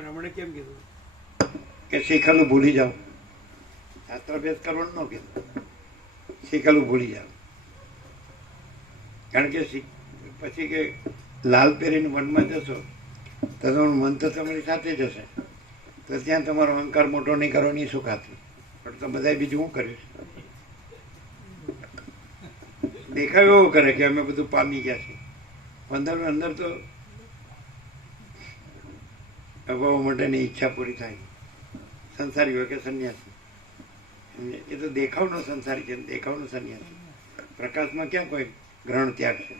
રમણે કેમ કીધું કે શીખેલું ભૂલી જાઓ, શાસ્ત્રાભ્યાસ કરવાનું ન કીધું, શીખેલું ભૂલી જાઓ. કારણ કે પછી કે લાલ પહેરીને વનમાં જશો તો તમારું મન તો તમારી સાથે જ હશે, તો ત્યાં તમારો અહંકાર મોટો નહીં કરવાની શું ખાતું, પણ તો બધા બીજું શું કરીશ, દેખાવ એવો કરે કે અમે બધું પામી ગયા છીએ. અંદર અંદર તો અભાવ માટેની ઈચ્છા પૂરી થાય. સંસારી હોય કે સંન્યાસી, એ તો દેખાવનો સંસારી છે, દેખાવનો સંન્યાસી. પ્રકાશમાં ક્યાં કોઈ ગ્રહણ ત્યાગ છે?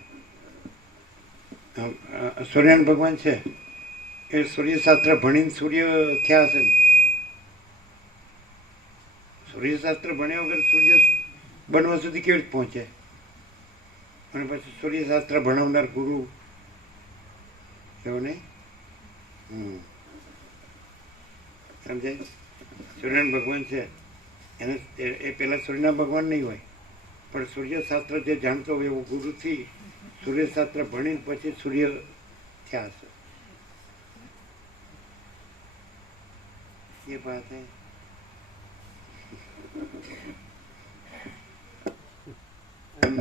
સૂર્યનારાયણ ભગવાન છે એ સૂર્યશાસ્ત્ર ભણીને સૂર્ય થયા હશે ને? સૂર્યશાસ્ત્ર ભણ્યા વગર સૂર્ય બનવા સુધી કેવી રીતે પહોંચે? અને પછી સૂર્યશાસ્ત્ર ભણાવનાર ગુરુ એવું નહીં? સમજાય? સૂર્યનારાયણ ભગવાન છે એને એ પહેલાં સૂર્યનારાયણ ભગવાન નહીં હોય, પણ સૂર્યશાસ્ત્ર જે જાણતો હોય એવો ગુરુથી સૂર્યશાસ્ત્ર ભણીને પછી સૂર્ય થયા હશે. એ વાત હે.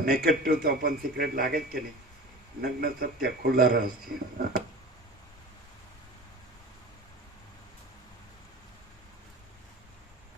નેકેડ ટ્રુથ ઓપન સિક્રેટ લાગે જ કે નહીં? નગ્ન સત્ય ખુલ્લા રહસ્ય.